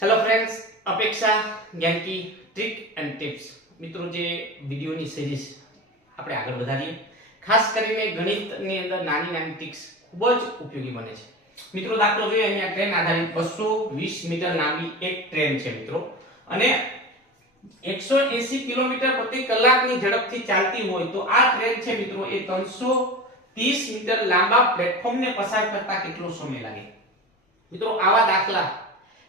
Hello friends, અપેક્ષા Gyanki trick and tips મિત્રો જે વિડિયોની સિરીઝ આપણે આગળ વધારીએ. ખાસ કરીને ગણિતની અંદર નાની નાની ટ્રિક્સ ખૂબ જ ઉપયોગી બને છે મિત્રો. દાખલો જોઈએ, અહીંયા ટ્રેન આધારિત 220 મીટર લાંબી એક ટ્રેન છે મિત્રો, અને 180 કિલોમીટર પ્રતિ કલાકની ઝડપથી ચાલતી હોય તો આ ટ્રેન છે મિત્રો એ 330 મીટર લાંબા પ્લેટફોર્મને પસાર કરતા કેટલો સમય લાગે? મિત્રો આવા દાખલા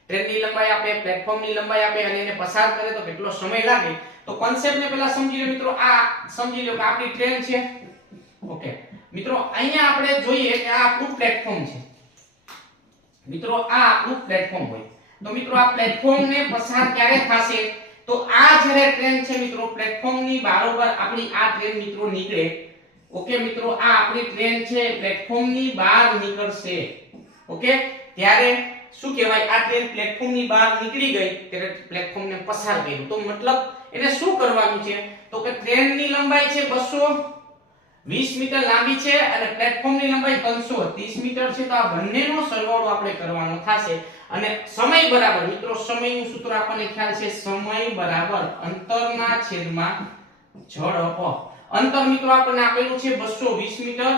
ટ્રેનની લંબાઈ આપે, પ્લેટફોર્મની લંબાઈ આપે અને એને પસાર કરે તો કેટલો સમય લાગે, તો કોન્સેપ્ટને પહેલા સમજી લો મિત્રો. આ સમજી લો કે આપણી ટ્રેન છે. ઓકે મિત્રો, અહીંયા આપણે જોઈએ કે આ આપણું પ્લેટફોર્મ છે મિત્રો. આ આપણું પ્લેટફોર્મ હોય તો મિત્રો આ પ્લેટફોર્મને પસાર ક્યારે થશે? તો આ જ્યારે ટ્રેન છે મિત્રો પ્લેટફોર્મની બરોબર આપણી આ ટ્રેન મિત્રો નીકળે. ઓકે મિત્રો, આ આપણી ટ્રેન છે પ્લેટફોર્મની બહાર નીકળશે. ઓકે, ત્યારે શું કહેવાય? આ ટ્રેન પ્લેટફોર્મની બહાર નીકળી ગઈ ત્યારે પ્લેટફોર્મને પસાર કર્યું. તો મતલબ એને શું કરવાનું છે? તો કે ટ્રેનની લંબાઈ છે 220 મીટર લાંબી છે અને પ્લેટફોર્મની લંબાઈ 330 મીટર છે. તો આ બંનેનો સરવાળો આપણે કરવાનો થશે અને સમય બરાબર મિત્રો, સમયનું સૂત્ર આપણને ખ્યાલ છે, સમય બરાબર અંતરના છેદમાં ઝડપ. અંતર મિત્રો આપણને આપેલું છે 220 મીટર.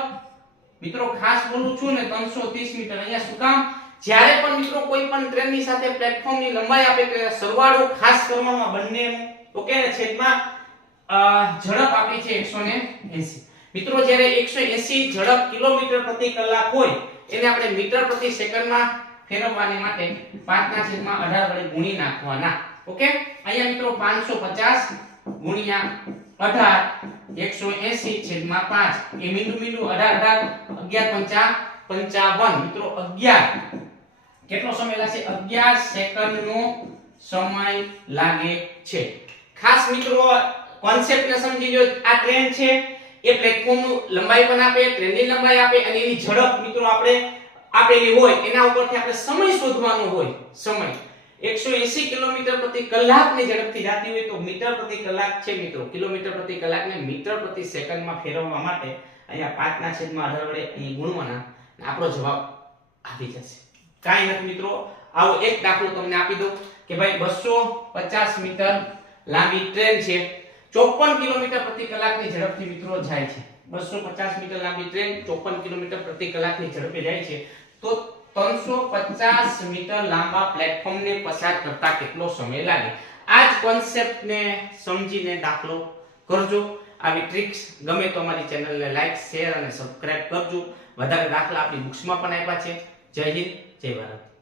મિત્રો ખાસ બોલું છું ને 330 મીટર. અહીંયા શું કામ? જ્યારે પણ મિત્રો કોઈ પણ ટ્રેનની સાથે પ્લેટફોર્મની લંબાઈ આપે તો સરવાળો ખાસ કરવાનો બંનેનો. ઓકે, છેદમાં ઝડપ આપી છે 180. મિત્રો જ્યારે 180 ઝડપ કિલોમીટર પ્રતિ કલાક હોય એને આપણે મીટર પ્રતિ સેકન્ડમાં ફેરવવાને માટે 5/18 વડે ગુણી નાખવાના. ઓકે, અહીંયા મિત્રો 550 ગુણ્યા 18 180/5 એ મીંડું 18 11 55 મિત્રો 11 કેટલો સમય લાગશે? 11 સેકન્ડનો સમય લાગે છે. ખાસ મિત્રો કોન્સેપ્ટને સમજી લો. આ ટ્રેન છે એ પ્લેટફોર્મનું લંબાઈ પણ આપે, ટ્રેનની લંબાઈ આપે અને એની ઝડપ મિત્રો આપણે આપેલી હોય એના ઉપરથી આપણે સમય શોધવાનો હોય. સમય 180 કિલોમીટર પ્રતિ કલાકની ઝડપથી જતી હોય તો મીટર પ્રતિ કલાક છે મિત્રો. કિલોમીટર પ્રતિ કલાકને મીટર પ્રતિ સેકન્ડમાં ફેરવવા માટે અહીંયા 5/18 વડે અહીં ગુણવાના, આપણો જવાબ આવી જશે. કાઈ નથી મિત્રો, આવો એક દાખલો તમને આપી દઉં કે ભાઈ 250 મીટર લાંબી ટ્રેન છે, 54 કિલોમીટર પ્રતિ કલાકની ઝડપથી મિત્રો જાય છે. 250 મીટર લાંબી ટ્રેન 54 કિલોમીટર પ્રતિ કલાકની ઝડપે જાય છે તો 350 મીટર લાંબા પ્લેટફોર્મને પસાર કરતા કેટલો સમય લાગે? આ જ કોન્સેપ્ટને સમજીને દાખલો કરજો. આવી ટ્રિક્સ ગમે તો અમારી ચેનલને લાઈક, શેર અને સબસ્ક્રાઇબ કરજો. વધારે દાખલા આપણી બુક્સમાં પણ આપ્યા છે. જય હિન્દ, જય ભારત.